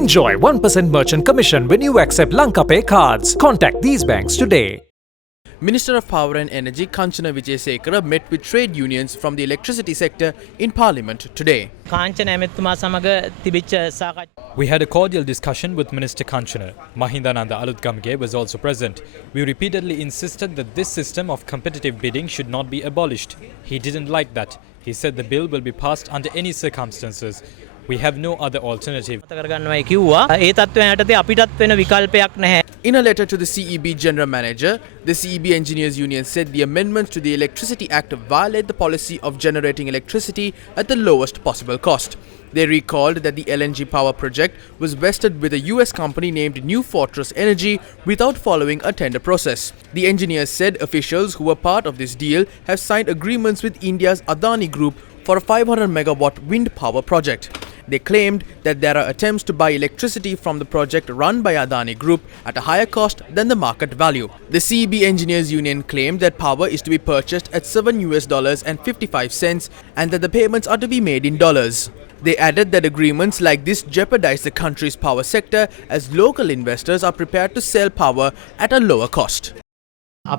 Enjoy 1% merchant commission when you accept Lanka Pay cards. Contact these banks today. Minister of Power and Energy Kanchana Wijesekara met with trade unions from the electricity sector in Parliament today. We had a cordial discussion with Minister Kanchana. Mahindananda Alutgamge was also present. We repeatedly insisted that this system of competitive bidding should not be abolished. He didn't like that. He said the bill will be passed under any circumstances. We have no other alternative. In a letter to the CEB General Manager, the CEB Engineers Union said the amendments to the Electricity Act violate the policy of generating electricity at the lowest possible cost. They recalled that the LNG power project was vested with a US company named Newsfirst.lk Energy without following a tender process. The engineers said officials who were part of this deal have signed agreements with India's Adani Group for a 500 megawatt wind power project. They claimed that there are attempts to buy electricity from the project run by Adani Group at a higher cost than the market value. The CEB Engineers Union claimed that power is to be purchased at $7.55 and that the payments are to be made in dollars. They added that agreements like this jeopardize the country's power sector as local investors are prepared to sell power at a lower cost. The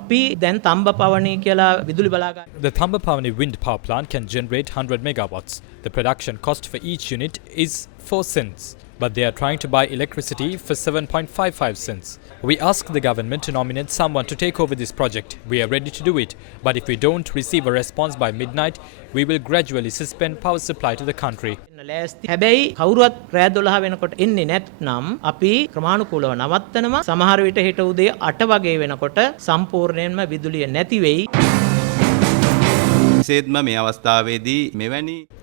Thambapavani wind power plant can generate 100 megawatts. The production cost for each unit is 4 cents, but they are trying to buy electricity for 7.55 cents. We asked the government to nominate someone to take over this project. We are ready to do it, but if we don't receive a response by midnight, we will gradually suspend power supply to the country. හැබැයි කවුරුවත් රෑ 12 වෙනකොට එන්නේ නැත්නම් අපි ක්‍රමානුකූලව නවත්තනවා සමහර විට හෙට උදේ 8 වගේ වෙනකොට සම්පූර්ණයෙන්ම විදුලිය නැති වෙයි.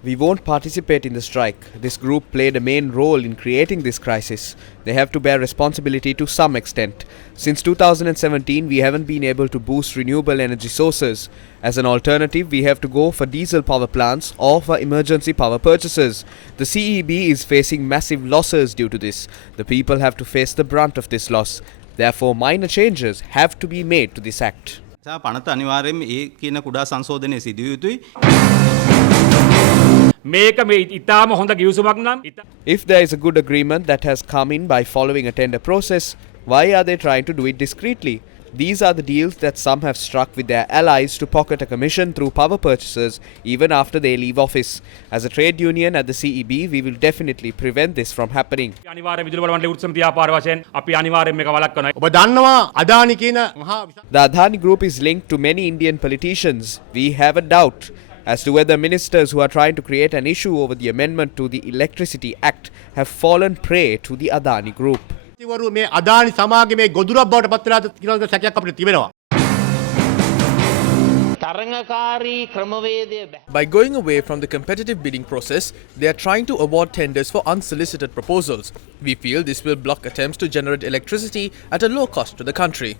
We won't participate in the strike. This group played a main role in creating this crisis. They have to bear responsibility to some extent. Since 2017, we haven't been able to boost renewable energy sources. As an alternative, we have to go for diesel power plants or for emergency power purchases. The CEB is facing massive losses due to this. The people have to face the brunt of this loss. Therefore, minor changes have to be made to this act. If there is a good agreement that has come in by following a tender process, why are they trying to do it discreetly? These are the deals that some have struck with their allies to pocket a commission through power purchases even after they leave office. As a trade union at the CEB, we will definitely prevent this from happening. The Adani Group is linked to many Indian politicians. We have a doubt as to whether ministers who are trying to create an issue over the amendment to the Electricity Act have fallen prey to the Adani Group. By going away from the competitive bidding process, they are trying to award tenders for unsolicited proposals. We feel this will block attempts to generate electricity at a low cost to the country.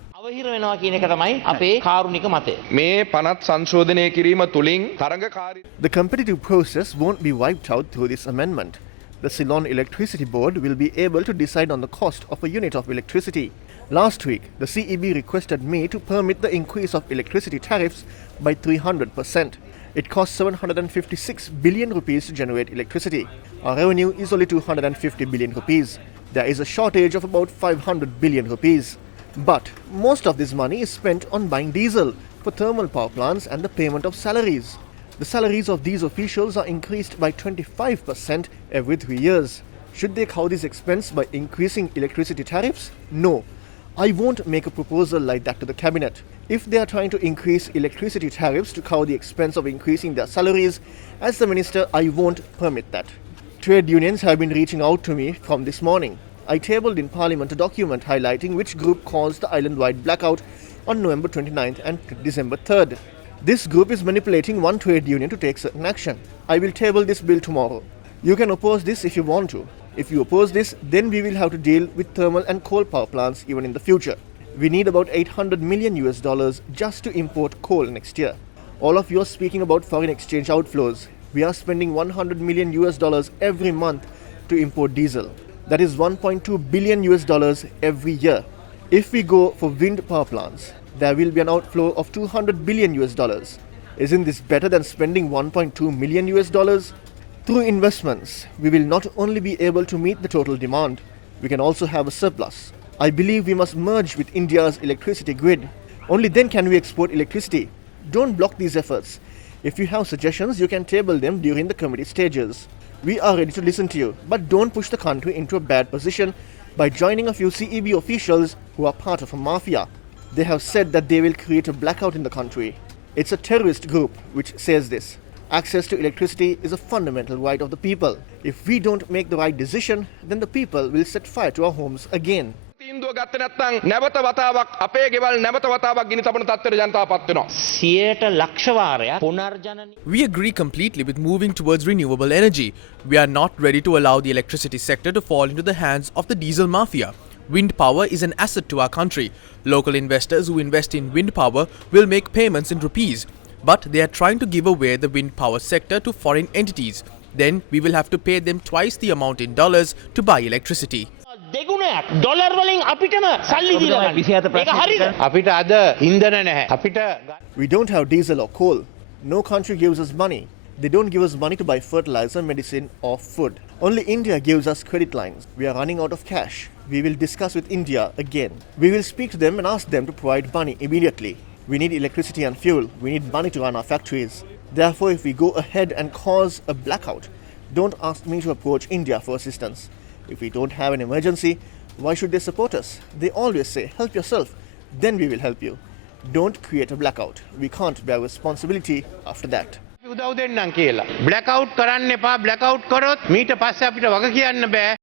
The competitive process won't be wiped out through this amendment. The Ceylon Electricity Board will be able to decide on the cost of a unit of electricity. Last week, the CEB requested me to permit the increase of electricity tariffs by 300%. It costs 756 billion rupees to generate electricity. Our revenue is only 250 billion rupees. There is a shortage of about 500 billion rupees. But most of this money is spent on buying diesel for thermal power plants and the payment of salaries. The salaries of these officials are increased by 25% every 3 years. Should they cover this expense by increasing electricity tariffs? No. I won't make a proposal like that to the cabinet. If they are trying to increase electricity tariffs to cover the expense of increasing their salaries, as the minister, I won't permit that. Trade unions have been reaching out to me from this morning. I tabled in Parliament a document highlighting which group caused the island-wide blackout on November 29th and December 3rd. This group is manipulating one trade union to take certain action. I will table this bill tomorrow. You can oppose this if you want to. If you oppose this, then we will have to deal with thermal and coal power plants even in the future. We need about $800 million just to import coal next year. All of you are speaking about foreign exchange outflows. We are spending $100 million every month to import diesel. That is $1.2 billion every year. If we go for wind power plants, there will be an outflow of $200 billion. Isn't this better than spending $1.2 million? Through investments, we will not only be able to meet the total demand, we can also have a surplus. I believe we must merge with India's electricity grid. Only then can we export electricity. Don't block these efforts. If you have suggestions, you can table them during the committee stages. We are ready to listen to you, but don't push the country into a bad position by joining a few CEB officials who are part of a mafia. They have said that they will create a blackout in the country. It's a terrorist group which says this. Access to electricity is a fundamental right of the people. If we don't make the right decision, then the people will set fire to our homes again. තීන්දුව ගත්තේ නැත්නම් නැවත වතාවක් අපේ ගෙවල් නැවත වතාවක් ගිනි තබන තත්ත්වයට ජනතාවපත් වෙනවා. 100ට ලක්ෂ වාරයක් පුනර්ජනනය. We agree completely with moving towards renewable energy. We are not ready to allow the electricity sector to fall into the hands of the diesel mafia. Wind power is an asset to our country. Local investors who invest in wind power will make payments in rupees. But they are trying to give away the wind power sector to foreign entities. Then we will have to pay them twice the amount in dollars to buy electricity. දෙගුණයක් dollar වලින් අපිටම සල්ලි දීලා ගන්න. ඒක හරිද? අපිට අද ඉන්ධන නැහැ. අපිට We don't have diesel or coal. No country gives us money. They don't give us money to buy fertilizer, medicine or food. Only India gives us credit lines. We are running out of cash. We will discuss with India again. We will speak to them and ask them to provide money immediately. We need electricity and fuel. We need money to run our factories. Therefore, if we go ahead and cause a blackout, don't ask me to approach India for assistance. If we don't have an emergency, why should they support us? They always say, help yourself, then we will help you. Don't create a blackout. We can't bear responsibility after that. උදව් දෙන්නම් කියලා. Black out කරන්න එපා. Black out කරොත් මීට පස්සේ අපිට වග කියන්න බෑ.